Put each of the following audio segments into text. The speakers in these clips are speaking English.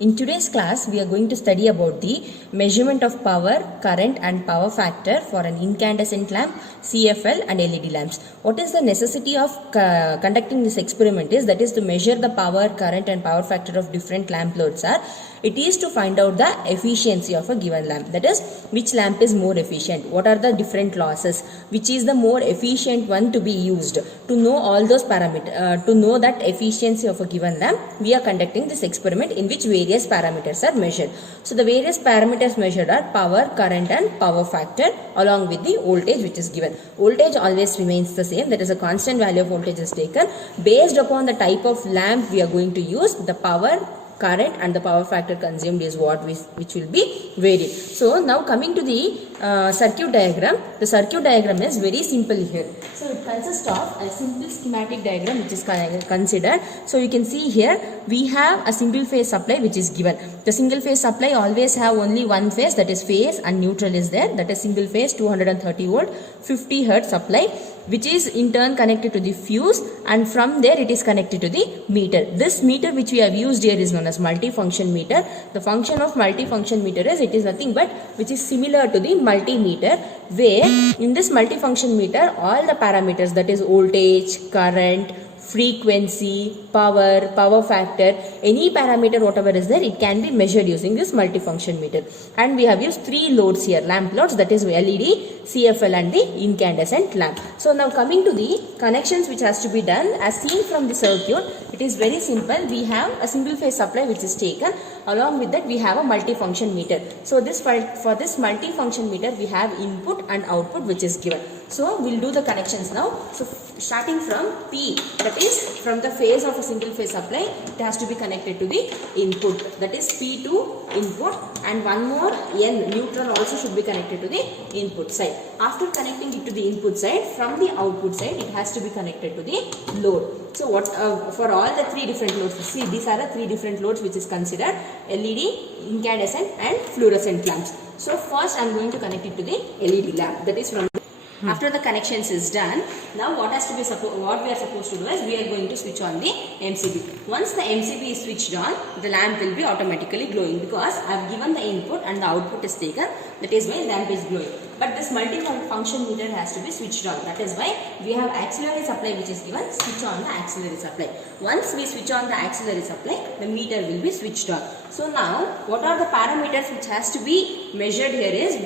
In today's class, we are going to study about the measurement of power, current and power factor for an incandescent lamp, CFL and LED lamps. What is the necessity of conducting this experiment is that is to measure the power, current and power factor of different lamp loads are. It is to find out the efficiency of a given lamp. That is, which lamp is more efficient, what are the different losses, which is the more efficient one to be used. To know all those parameters, to know that efficiency of a given lamp, we are conducting this experiment in which various parameters are measured. So the various parameters measured are power, current and power factor along with the voltage which is given. Voltage always remains the same, that is a constant value of voltage is taken. Based upon the type of lamp we are going to use, the power, current and the power factor consumed is what which will be varied. So now coming to the circuit diagram. The circuit diagram is very simple here. So it consists of a simple schematic diagram which is considered. So you can see here we have a single phase supply which is given. The single phase supply always have only one phase, that is phase, and neutral is there, that is single phase 230 volt 50 hertz supply, which is in turn connected to the fuse, and from there it is connected to the meter. This meter which we have used here is known as multifunction meter. The function of multifunction meter is it is nothing but which is similar to the multimeter, where in this multifunction meter all the parameters, that is voltage, current, frequency, power factor, any parameter whatever is there, it can be measured using this multifunction meter. And we have used three loads here, lamp loads, that is LED, CFL and the incandescent lamp. So now coming to the connections which has to be done as seen from the circuit, it is very simple. We have a single phase supply which is taken, along with that we have a multifunction meter. So this for this multifunction meter we have input and output which is given. So we'll do the connections now. So starting from P, that is from the phase of a single phase supply, it has to be connected to the input, that is P2 input, and one more N neutral also should be connected to the input side. After connecting it to the input side, from the output side it has to be connected to the load. So what for all the three different loads, see these are the three different loads which is considered: LED, incandescent and fluorescent lamps. So first I am going to connect it to the LED lamp, that is from After the connections is done, now what we are supposed to do is we are going to switch on the MCB. Once the MCB is switched on, the lamp will be automatically glowing, because I have given the input and the output is taken, that is why lamp is glowing. But this multifunction meter has to be switched on, that is why we have auxiliary supply which is given, switch on the auxiliary supply. Once we switch on the auxiliary supply, the meter will be switched on. So now what are the parameters which has to be measured here is,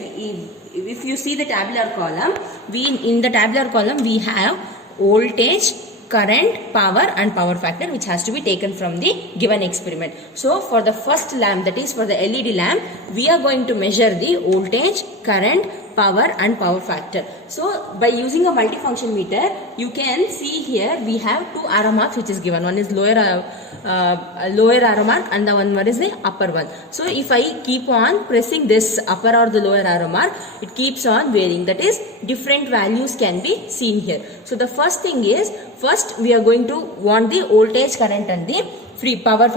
if you see the tabular column, in the tabular column we have voltage, current, power and power factor which has to be taken from the given experiment. So for the first lamp, that is for the LED lamp, we are going to measure the voltage, current, power and power factor. So by using a multifunction meter, you can see here we have two arrow marks which is given. One is lower arrow mark and the one is the upper one. So if I keep on pressing this upper or the lower arrow mark, it keeps on varying, that is different values can be seen here. So the first thing is, first we are going to want the voltage, current and the power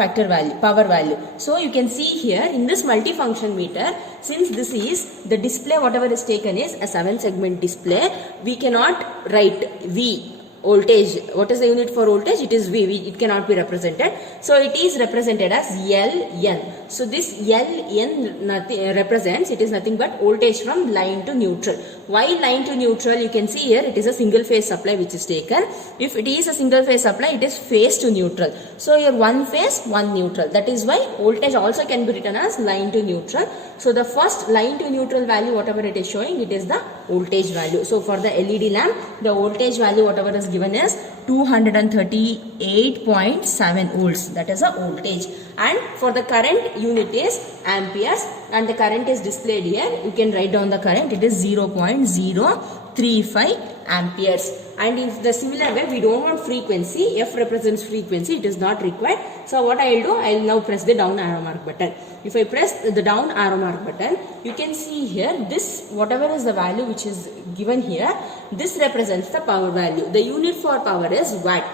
value. So you can see here in this multifunction meter, since this is the display, whatever is taken is a 7-segment display, we cannot write V voltage. What is the unit for voltage? It is V. It cannot be represented. So it is represented as LN. So this LN represents, it is nothing but voltage from line to neutral. Why line to neutral? You can see here it is a single phase supply which is taken. If it is a single phase supply, it is phase to neutral. So here one phase, one neutral. That is why voltage also can be written as line to neutral. So the first line to neutral value, whatever it is showing, it is the voltage value. So for the LED lamp, the voltage value whatever is given is 238.7 volts. That is a voltage. And for the current unit is amperes, and the current is displayed here. You can write down the current. It is 0.035 amperes. And in the similar way, we don't want frequency. F represents frequency. It is not required. So what I will do, I will now press the down arrow mark button. If I press the down arrow mark button, you can see here this whatever is the value which is given here, this represents the power value. The unit for power is watt.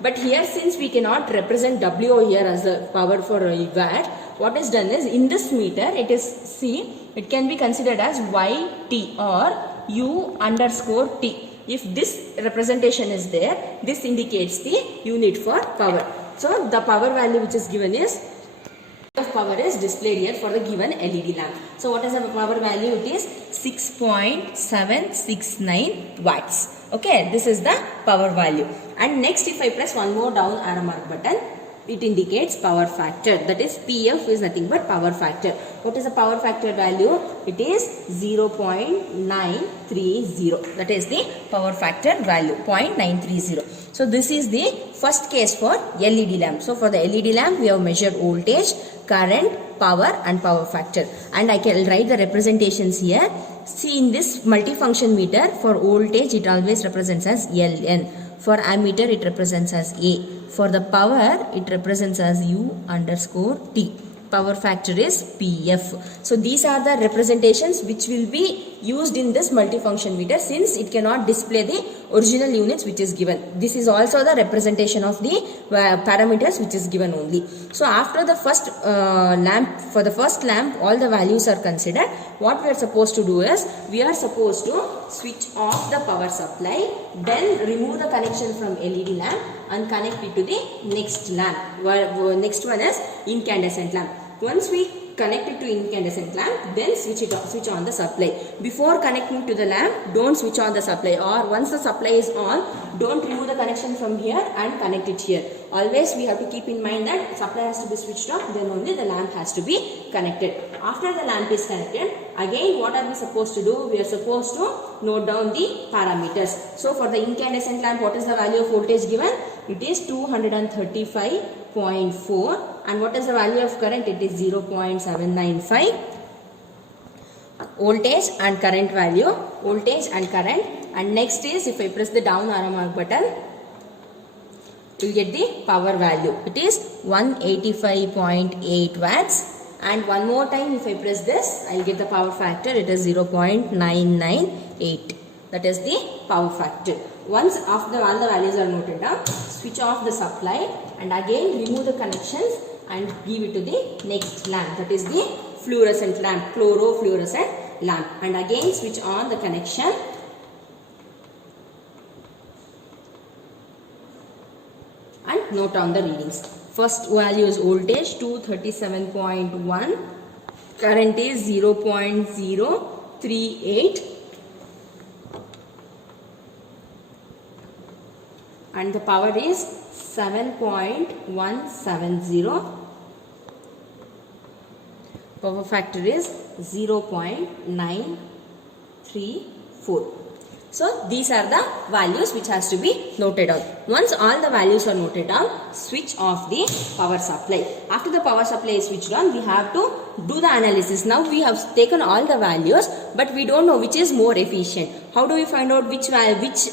But here, since we cannot represent W here as the power for a watt, what is done is in this meter, it is it can be considered as YT or U_T. If this representation is there, this indicates the unit for power. So the power value which is given is power is displayed here for the given LED lamp. So what is the power value? It is 6.769 watts. Okay, this is the power value. And next, if I press one more down arrow mark button, it indicates power factor. That is PF is nothing but power factor. What is the power factor value? It is 0.930. That is the power factor value, 0.930. So this is the first case for LED lamp. So for the LED lamp, we have measured voltage, current, power and power factor. And I can write the representations here. See, in this multifunction meter, for voltage it always represents as LN. For ammeter it represents as A. For the power it represents as U_T. Power factor is PF. So these are the representations which will be used in this multifunction meter, since it cannot display the original units which is given. This is also the representation of the parameters which is given only. So after the first lamp, for the first lamp all the values are considered. What we are supposed to do is, we are supposed to switch off the power supply, then remove the connection from LED lamp and connect it to the next lamp. Next one is incandescent lamp. Once we connect it to incandescent lamp, then switch on the supply. Before connecting to the lamp, don't switch on the supply, or once the supply is on, don't remove the connection from here and connect it here. Always we have to keep in mind that supply has to be switched off, then only the lamp has to be connected. After the lamp is connected, again what are we supposed to do? We are supposed to note down the parameters. So for the incandescent lamp, what is the value of voltage given? It is 235.4. And what is the value of current? It is 0.795. Voltage and current value, voltage and current. And next is, if I press the down arrow mark button, you will get the power value. It is 185.8 watts. And one more time, if I press this, I will get the power factor. It is 0.998. That is the power factor. Once after all the values are noted down, switch off the supply and again remove the connections and give it to the next lamp. That is the fluorescent lamp, chlorofluorescent lamp. And again switch on the connection. And note down the readings. First value is voltage 237.1. Current is 0.038. And the power is 7.170. Power factor is 0.934. So these are the values which has to be noted down. Once all the values are noted down, switch off the power supply. After the power supply is switched on, we have to do the analysis. Now we have taken all the values, but we don't know which is more efficient. How do we find out which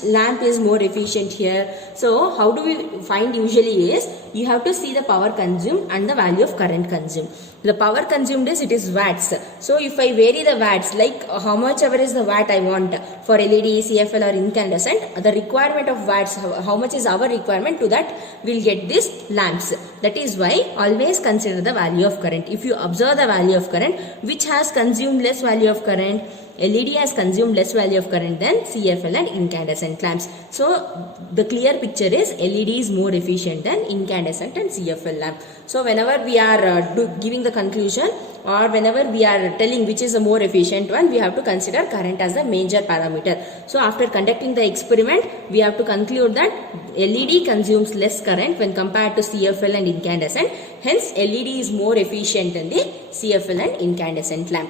lamp is more efficient here? So how do we find usually is, you have to see the power consumed and the value of current consumed. The power consumed is, it is watts. So if I vary the watts, like how much ever is the watt I want for LED, CFL or incandescent, the requirement of watts, how much is our requirement, to that we'll get these lamps. That is why always consider the value of current. If you observe the value of current, which has consumed less value of current? LED has consumed less value of current than CFL and incandescent lamps. So the clear picture is LED is more efficient than incandescent and CFL lamp. So whenever we are giving the conclusion, or whenever we are telling which is the more efficient one, we have to consider current as the major parameter. So after conducting the experiment, we have to conclude that LED consumes less current when compared to CFL and incandescent. Hence LED is more efficient than the CFL and incandescent lamp.